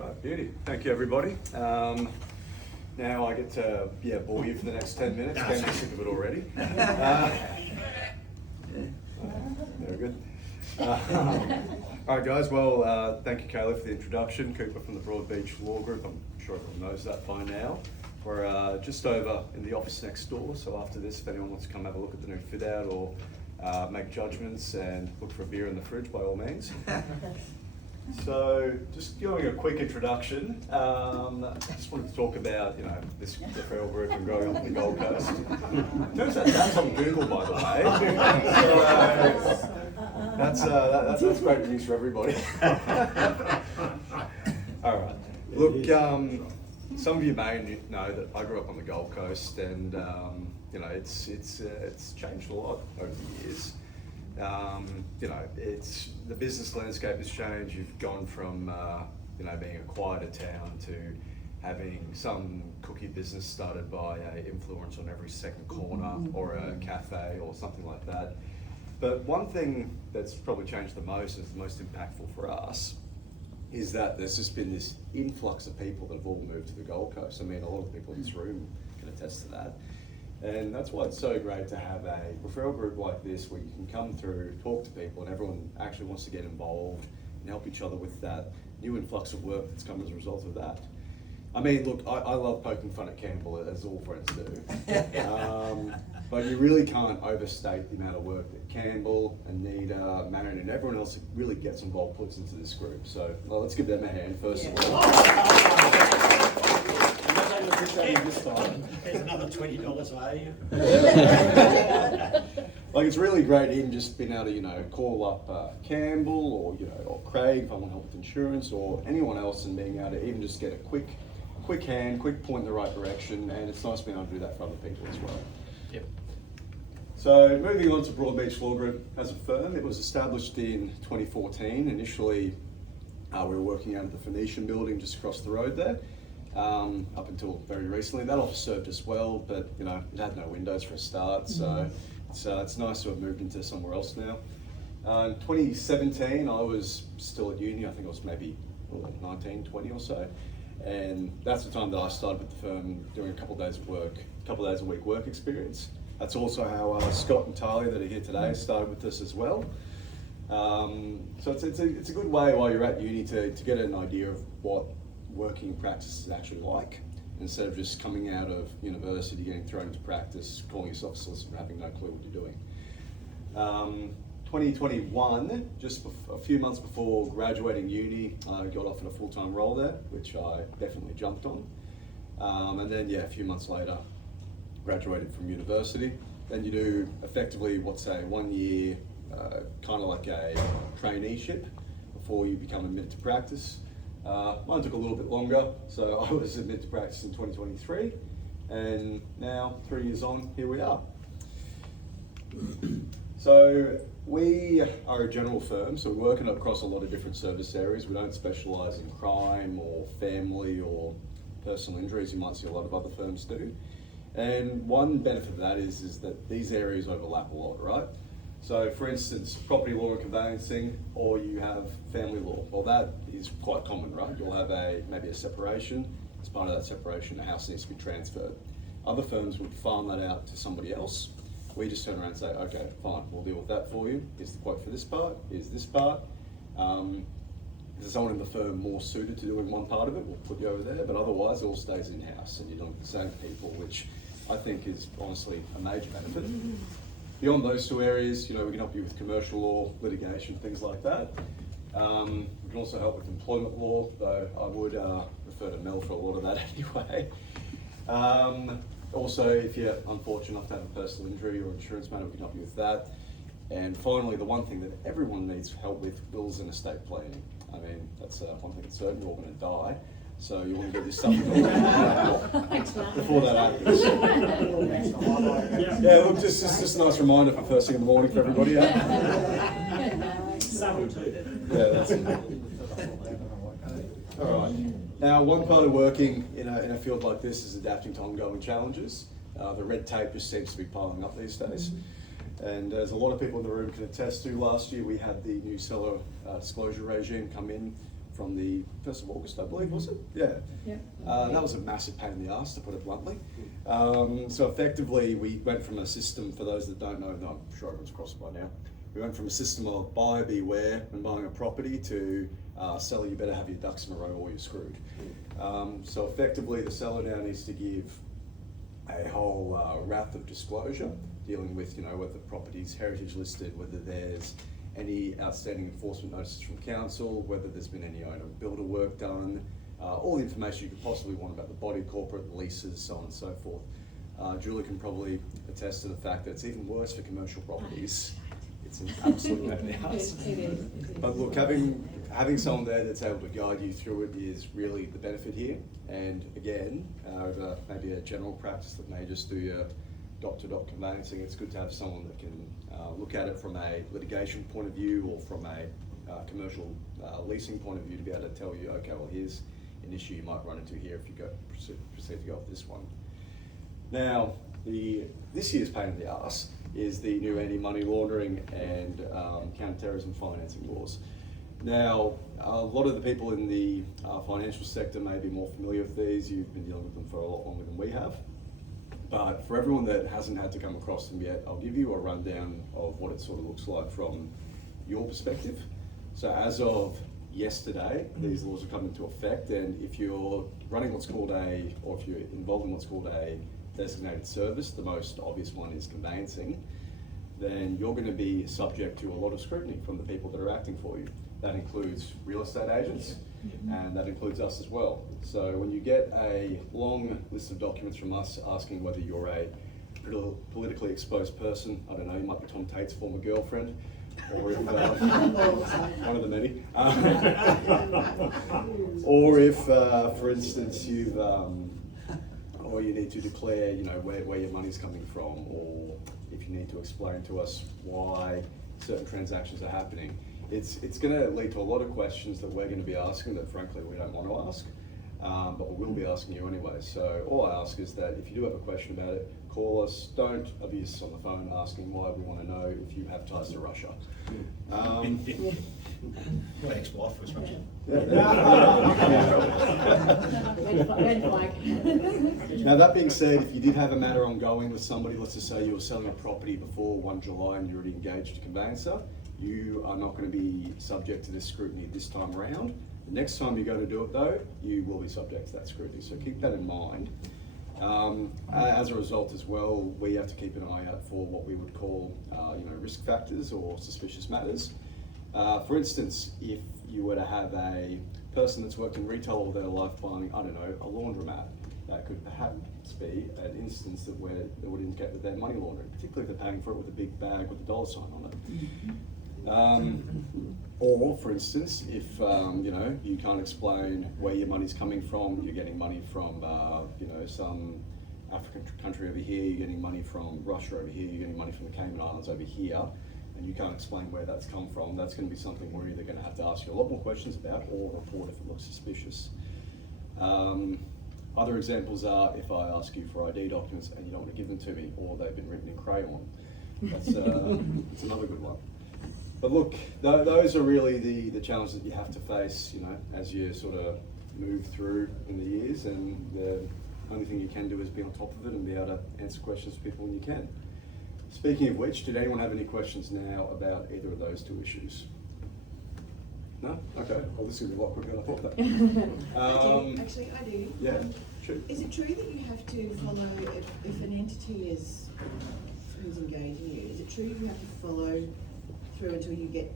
right, beauty. Thank you, everybody. Now I get to bore you for the next 10 minutes. I'm sick of it already. Very good. All right, guys. Well, thank you, Kayla, for the introduction. Cooper from the Broadbeach Law Group. I'm sure everyone knows that by now. We're just over in the office next door. So after this, if anyone wants to come have a look at the new fit out or make judgments and look for a beer in the fridge, by all means. So, just giving a quick introduction, I just wanted to talk about, this referral group and growing up on the Gold Coast. Turns out that's on Google, by the way. So, that's great news for everybody. All right. Look, some of you may know that I grew up on the Gold Coast, and it's changed a lot over the years. It's the business landscape has changed. You've gone from being a quieter town to having some cookie business started by an influencer on every second corner or a cafe or something like that. But one thing that's probably changed the most, is the most impactful for us, is that there's just been this influx of people that have all moved to the Gold Coast. I mean, a lot of the people in this room can attest to that. And that's why it's so great to have a referral group like this, where you can come through, talk to people, and everyone actually wants to get involved and help each other with that new influx of work that's come as a result of that. I mean, look, I love poking fun at Campbell, as all friends do. But you really can't overstate the amount of work that Campbell, Anita, Marion, and everyone else that really gets involved puts into this group. So let's give them a hand first of all. There's another $20 value. Like, it's really great even just being able to, call up Campbell or Craig if I want help with insurance, or anyone else, and being able to even just get a quick hand, quick point in the right direction, and it's nice being able to do that for other people as well. Yep. So moving on to Broadbeach Law Group as a firm, it was established in 2014. Initially, we were working out of the Phoenician building just across the road there. Up until very recently. That office served us well, but it had no windows for a start, so it's nice to have moved into somewhere else now. In 2017, I was still at uni. I think I was maybe 19, 20 or so, and that's the time that I started with the firm, doing a couple of days a week work experience. That's also how Scott and Talia, that are here today, started with us as well. So it's a good way while you're at uni to get an idea of what working practice is actually like, instead of just coming out of university, getting thrown into practice, calling yourself a solicitor and having no clue what you're doing. 2021, just a few months before graduating uni, I got offered a full-time role there, which I definitely jumped on. And then, a few months later, graduated from university. Then you do effectively what's a 1 year, kind of like a traineeship before you become admitted to practice. Mine took a little bit longer, so I was admitted to practice in 2023, and now 3 years on, here we are. So we are a general firm, so we're working across a lot of different service areas. We don't specialise in crime or family or personal injuries. You might see a lot of other firms do. And one benefit of that is that these areas overlap a lot, right? So, for instance, property law and conveyancing, or you have family law. Well, that is quite common, right? You'll have maybe a separation. As part of that separation, a house needs to be transferred. Other firms would farm that out to somebody else. We just turn around and say, okay, fine, we'll deal with that for you. Here's the quote for this part, here's this part. If there's someone in the firm more suited to doing one part of it, we'll put you over there, but otherwise it all stays in-house and you're doing the same people, which I think is honestly a major benefit. Beyond those two areas, we can help you with commercial law, litigation, things like that. We can also help with employment law, though I would refer to Mel for a lot of that anyway. Also, if you're unfortunate enough to have a personal injury or insurance matter, we can help you with that. And finally, the one thing that everyone needs help with, wills and estate planning. I mean, that's one thing that's certain, you're all going to die. So you want to get this stuff before that happens. Yeah, look, just a nice reminder for first thing in the morning for everybody. Yeah, that's it. All right. Now, one part of working in a field like this is adapting to ongoing challenges. The red tape just seems to be piling up these days. And as a lot of people in the room can attest to, last year we had the new seller disclosure regime come in from the 1st of August, I believe, was it? Yeah. That was a massive pain in the arse, to put it bluntly. So effectively, we went from a system, for those that don't know, no, I'm sure everyone's across it by now, we went from a system of buyer beware when buying a property to seller, you better have your ducks in a row or you're screwed. So effectively, the seller now needs to give a whole raft of disclosure, dealing with, whether the property's heritage listed, whether there's any outstanding enforcement notices from council, whether there's been any owner builder work done, all the information you could possibly want about the body corporate, leases, so on and so forth. Julie can probably attest to the fact that it's even worse for commercial properties. It's an absolute madhouse. It is. But look, having someone there that's able to guide you through it is really the benefit here. And again, over maybe a general practice that may just do your dot-to-dot conveyancing, it's good to have someone that can look at it from a litigation point of view or from a commercial leasing point of view to be able to tell you, okay, well, here's an issue you might run into here if you proceed to go with this one. Now, this year's pain in the arse is the new anti-money laundering and counter-terrorism financing laws. Now, a lot of the people in the financial sector may be more familiar with these. You've been dealing with them for a lot longer than we have. But for everyone that hasn't had to come across them yet, I'll give you a rundown of what it sort of looks like from your perspective. So as of yesterday, these laws are coming into effect, and if you're running what's called or if you're involved in what's called a designated service, the most obvious one is conveyancing, then you're going to be subject to a lot of scrutiny from the people that are acting for you. That includes real estate agents, and that includes us as well. So when you get a long list of documents from us asking whether you're a politically exposed person, I don't know, you might be Tom Tate's former girlfriend, or if, one of the many, or if, for instance, or you need to declare, where your money's coming from, or if you need to explain to us why certain transactions are happening. It's going to lead to a lot of questions that we're going to be asking that frankly we don't want to ask, but we will be asking you anyway. So all I ask is that if you do have a question about it, call us. Don't abuse us on the phone asking why. We want to know if you have ties to Russia. My ex-wife was Russian. Red flag. Now that being said, if you did have a matter ongoing with somebody, let's just say you were selling a property before 1 July and you already engaged a conveyancer, you are not going to be subject to this scrutiny this time around. The next time you go to do it though, you will be subject to that scrutiny, so keep that in mind. As a result as well, we have to keep an eye out for what we would call risk factors or suspicious matters. For instance, if you were to have a person that's worked in retail all their life buying, I don't know, a laundromat, that could perhaps be an instance that would indicate that they're money laundering, particularly if they're paying for it with a big bag with a dollar sign on it. Or, for instance, if you can't explain where your money's coming from, you're getting money from some African country over here, you're getting money from Russia over here, you're getting money from the Cayman Islands over here, and you can't explain where that's come from, that's going to be something we're either going to have to ask you a lot more questions about or report if it looks suspicious. Other examples are if I ask you for ID documents and you don't want to give them to me, or they've been written in crayon. That's another good one. But look, those are really the challenges that you have to face, as you sort of move through in the years, and the only thing you can do is be on top of it and be able to answer questions for people when you can. Speaking of which, did anyone have any questions now about either of those two issues? No? Okay, well this is going to be a lot quicker than I thought that. Actually, I do. Yeah, sure. Is it true that you have to follow, if an entity who's engaging you, is it true you have to follow through until you get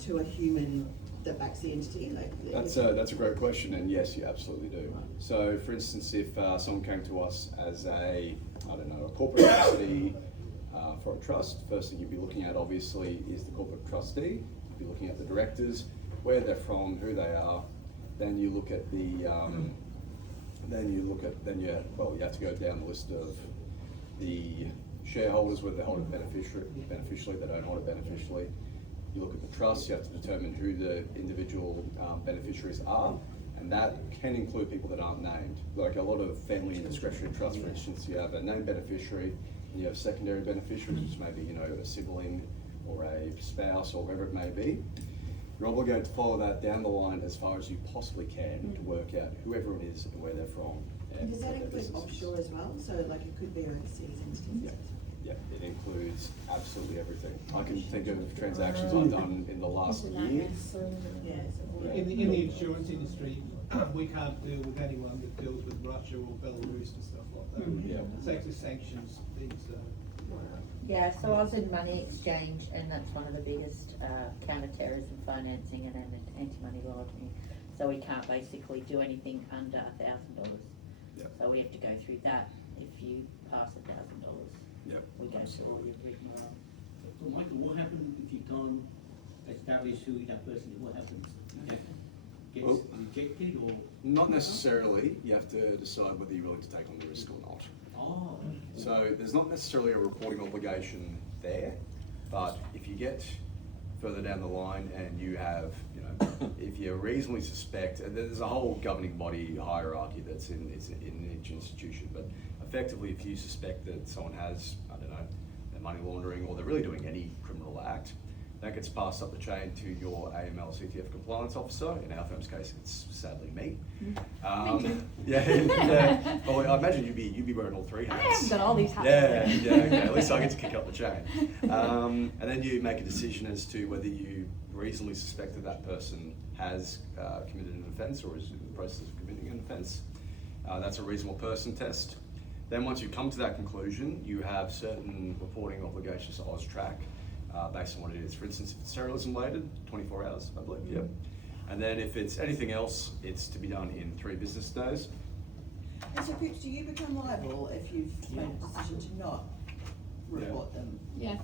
to a human that backs the entity? That's a great question, and yes, you absolutely do. So, for instance, if someone came to us as a corporate entity for a trust, first thing you'd be looking at obviously is the corporate trustee. You'd be looking at the directors, where they're from, who they are. Then you look at you have to go down the list of the shareholders, whether they hold it beneficially, they don't hold it beneficially. You look at the trust, you have to determine who the individual beneficiaries are, and that can include people that aren't named. Like a lot of family and discretionary trusts, for instance, you have a named beneficiary and you have secondary beneficiaries, which may be a sibling or a spouse or whatever it may be. you're obligated to follow that down the line as far as you possibly can to work out whoever it is and where they're from. And Does that what their include business is. offshore as well? So like it could be overseas entities? Yeah, it includes absolutely everything. I can think of transactions I've done in the last year. Yeah. In the insurance industry, we can't deal with anyone that deals with Russia or Belarus and stuff like that. Yeah. It's actually sanctions these. Yeah, so I was in money exchange, and that's one of the biggest counter-terrorism financing and anti-money laundering. So we can't basically do anything under $1,000. Yeah. So we have to go through that. If you pass $1,000, Yeah. we go through all your rigmarole. So Michael, what happens if you can't establish who that person is? What happens? Gets Well- rejected or? Not necessarily. You have to decide whether you're willing to take on the risk or not. Oh. So there's not necessarily a reporting obligation there, but if you get further down the line and you have, if you reasonably suspect, and there's a whole governing body hierarchy that's in each institution, but effectively if you suspect that someone has, I don't know, they're money laundering or they're really doing any criminal act, that gets passed up the chain to your AML CTF compliance officer. In our firm's case, it's sadly me. Yeah. Well, I imagine you'd be wearing all three hats. I haven't got all these hats. Yeah. Okay. At least I get to kick up the chain. And then you make a decision as to whether you reasonably suspect that that person has committed an offence or is in the process of committing an offence. That's a reasonable person test. Then once you come to that conclusion, you have certain reporting obligations to AUSTRAC. Based on what it is. For instance, if it's terrorism related, 24 hours, I believe, yeah. And then if it's anything else, it's to be done in 3 business days. And so Poops, do you become liable if you've made a decision to not report them? Yeah.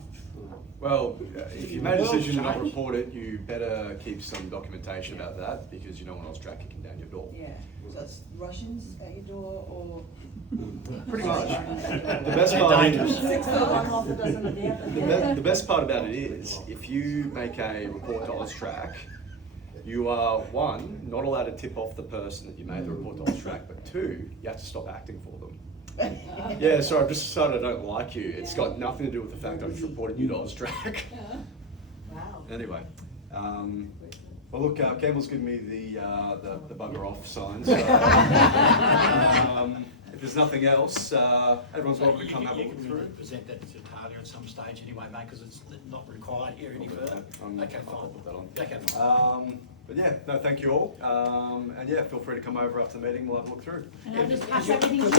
Well, if you made a decision to not report it, you better keep some documentation about that because you don't want AUSTRAC kicking down your door. Yeah, so it's Russians at your door or? Pretty much. The best part is, the best part about it is, if you make a report to AUSTRAC, you are, 1, not allowed to tip off the person that you made the report to AUSTRAC, but 2, you have to stop acting for them. Yeah, so I've just decided I don't like you. It's got nothing to do with the fact I've just reported you to AUSTRAC. Wow. Anyway, well look, Campbell's given me the bugger off sign, so if there's nothing else, everyone's welcome to come have a look through. Present that to Talia at some stage anyway, mate, because it's not required here any further. Okay, I'll fine. put that on. Okay, fine. But yeah, no, thank you all, and yeah, feel free to come over after the meeting, we'll have a look through. And I'll just pass everything to you.